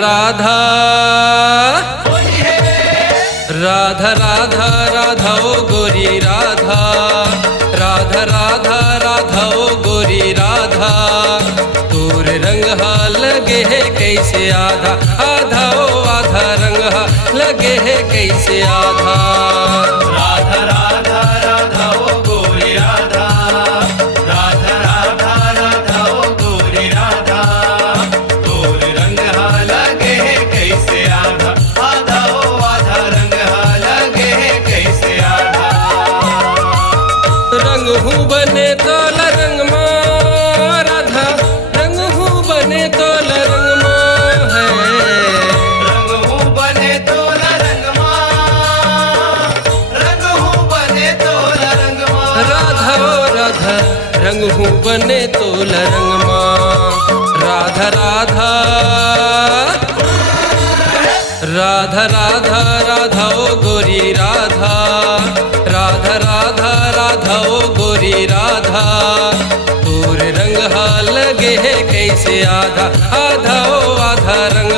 राधा राधा राधा राधा ओ गोरी राधा राधा राधा राधा ओ गोरी राधा तोर रंग लगे है कैसे आधा आधा ओ आधा रंग लगे है कैसे आधा। राधा राधा राधा ओ गोरी राधा राधा राधा राधा ओ गोरी राधा तोर रंग लगे है कैसे आधा आधा ओ आधा रंग लगे है कैसे आधा। रंग हूँ बने तो रंग माँ राधा रंग हूँ बने तो रंग माँ है रंग हूँ बने तो रंग माँ रंग हूँ बने तो रंग माँ राधा ओ राधा रंग हूँ बने तो रंग माँ राधा राधा राधा राधा राधा ओ गोरी राधा राधा राधा राधा ओ गोरी राधा तोर रंग लगे है कैसे आधा आधा ओ आधा रंग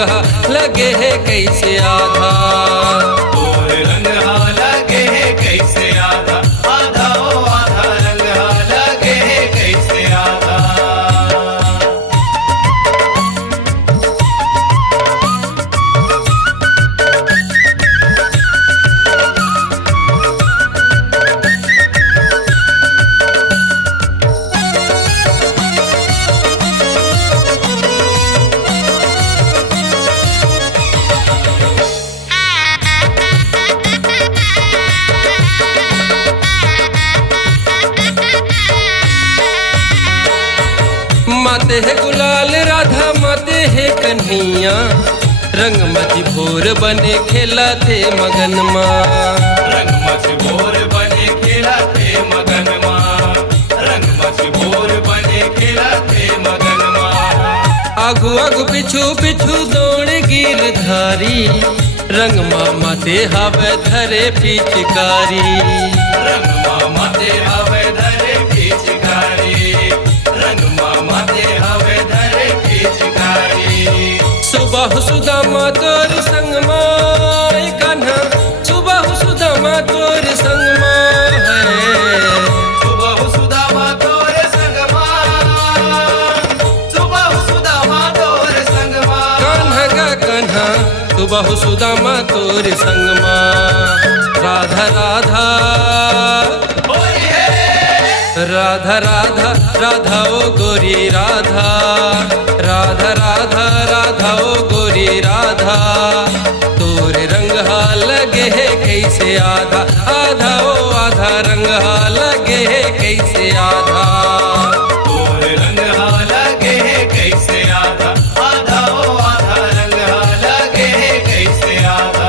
लगे है कैसे आधा। तोर रंग लगे है कैसे आधा आधा ओ आधा रंग लगे है कैसे आधा। माते है गुलाल राधा माते है कन्हैया रंग मची भोर बने खेला थे मगन माँ रंग मच भोर बने खेला थे मगन माँ रंग मच भोर बने खेला थे मगन माँ। आगू आगू पिछू पिछू दौड़ गिरधारी रंग मामा ते हवे धरे पिचकारी रंग मामा ते हवे धरे पिचकारी रंग मामा ते हवे धरे पिचकारी। सुबह सुदामा तोर संग माँ कान्हा सुबह सुदामा तोर संग माँ है सुबह सुदामा तोरे संग माँ सुबह सुदामा तोरे संग माँ। कान्हा गा कान्हा सुबह सुदामा तोर संग माँ राधा राधा राधा राधा राधा ओ गोरी राधा राधा राधा राधा ओ गोरी राधा तोर रंग लगे है कैसे आधा आधा ओ आधा रंग लगे है कैसे आधा। तोर रंग लगे है कैसे आधा आधा ओ आधा रंग लगे है कैसे आधा।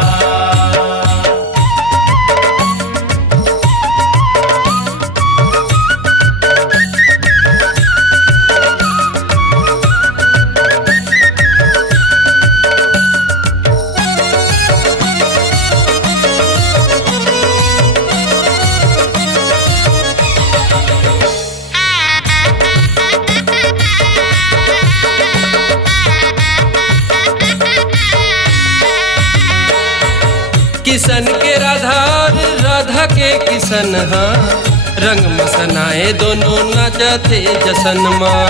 किशन के राधा राधा के किशन हाँ रंग मसनाए दोनों नाचते जसन माँ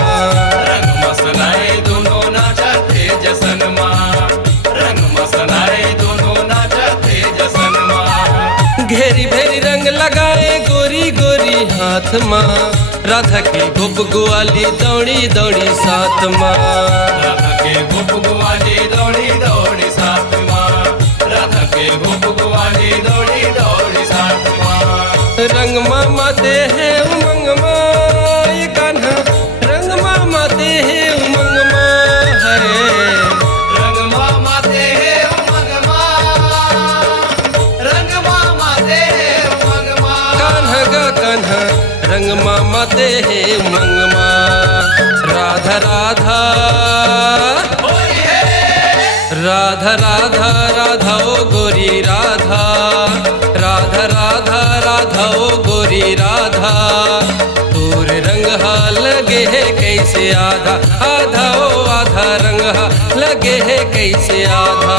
रंग मसनाए दोनों नाचते जसन माँ रंग मसनाए दोनों नाचते जसन माँ। घेरी भेरी रंग लगाए गोरी गोरी हाथ माँ राधा के गोप गुआली दौड़ी दौड़ी साथ माँ राधा के गोप गुआली दौड़ी दौड़ी साथ माँ राधा के गोप गुआली दौड़ी दौड़ी साथ माँ। रंग मामा ते है उमंग माँ ये कान्हा रंग मामा ते है उमंग माँ है रंग मामा ते है उमंग माँ रंग मामा ते है उमंग माँ। कान्हा गा कान्हा रंग मामा ते है उमंग माँ राधा राधा राधा राधा राधा ओ गोरी राधा राधा राधा राधा ओ गोरी राधा तोर रंग लगे है कैसे आधा आधा ओ आधा आधा रंग हा लगे है कैसे आधा।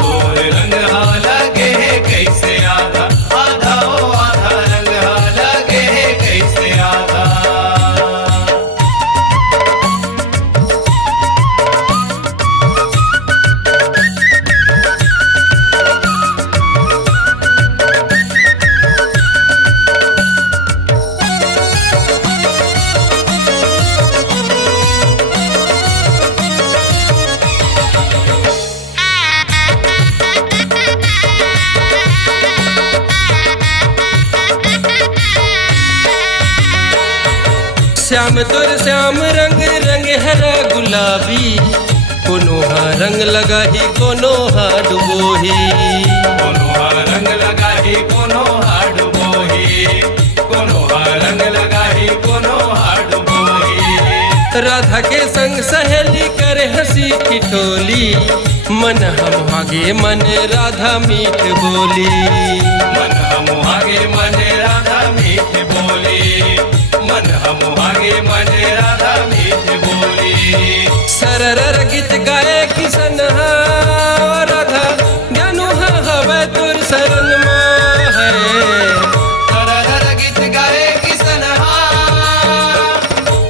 तोर रंग हा लगे है कैसे आधा, आधा ओ आधा रंग हा लगे है कैसे आधा। श्याम तोर श्याम रंग रंग हरा गुलाबी, कोनो हा रंग लगा ही कोनो हा डुबोही। कोनो हा रंग लगा ही कोनो हा डुबोही, कोनो हा रंग लगा ही कोनो हा डुबोही। राधा के संग सहेली करे हंसी ठिठोली, मन हम आगे मन राधा मीठ बोली। मन हम आगे मन राधा मीठ बोली, मन हम आगे मन राधा मीठ बोली। सरर गीत गाए किसन हा राधा ज्ञानु हा हवे तुर शरण माँ है। सरर गीत गाए किसन हा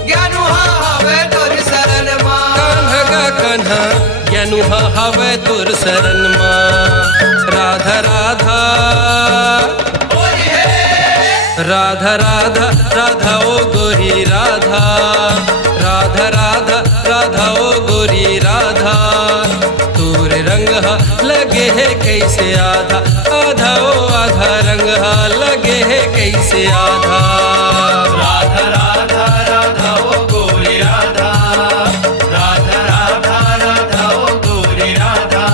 ज्ञानु हा हवे तोर शरण माँ। कान्हा गा कान्हा ज्ञानु हा हवे तुर शरण माँ। राधा राधा राधा राधा राधा ओ गोरी राधा, राधा राधा राधा ओ गोरी राधा। तोर रंग हा लगे है कैसे आधा, आधा ओ आधा रंग हा लगे है कैसे आधा। राधा राधा राधा ओ गोरी राधा, राधा राधा राधा ओ गोरी राधा।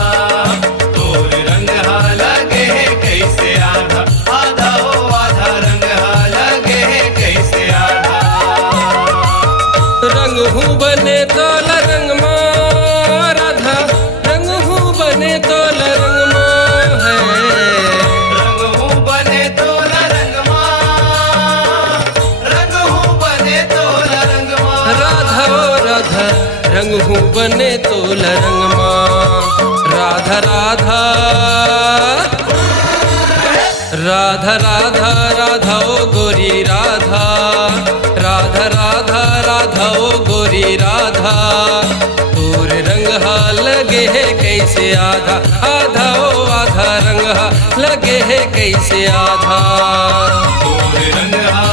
तोर रंग हा लगे है कैसे आधा, आधा ओ आधा रंग हा लगे है कैसे आधा। रंग हूँ बने तोल रंग माँ राधा, रंग हूँ बने तोल रंग माँ है। रंग हूँ बने तोल रंग माँ, रंग हूँ बने तोल रंग माँ। राधा ओ राधा रंग हूँ बने तोल रंग माँ। राधा राधा राधा राधा राधा ओ गोरी राधा, राधा राधा राधा ओ गोरी राधा। तोर रंग हा लगे है कैसे आधा, आधा ओ आधा रंग हा लगे है कैसे आधा। तोर रंग हा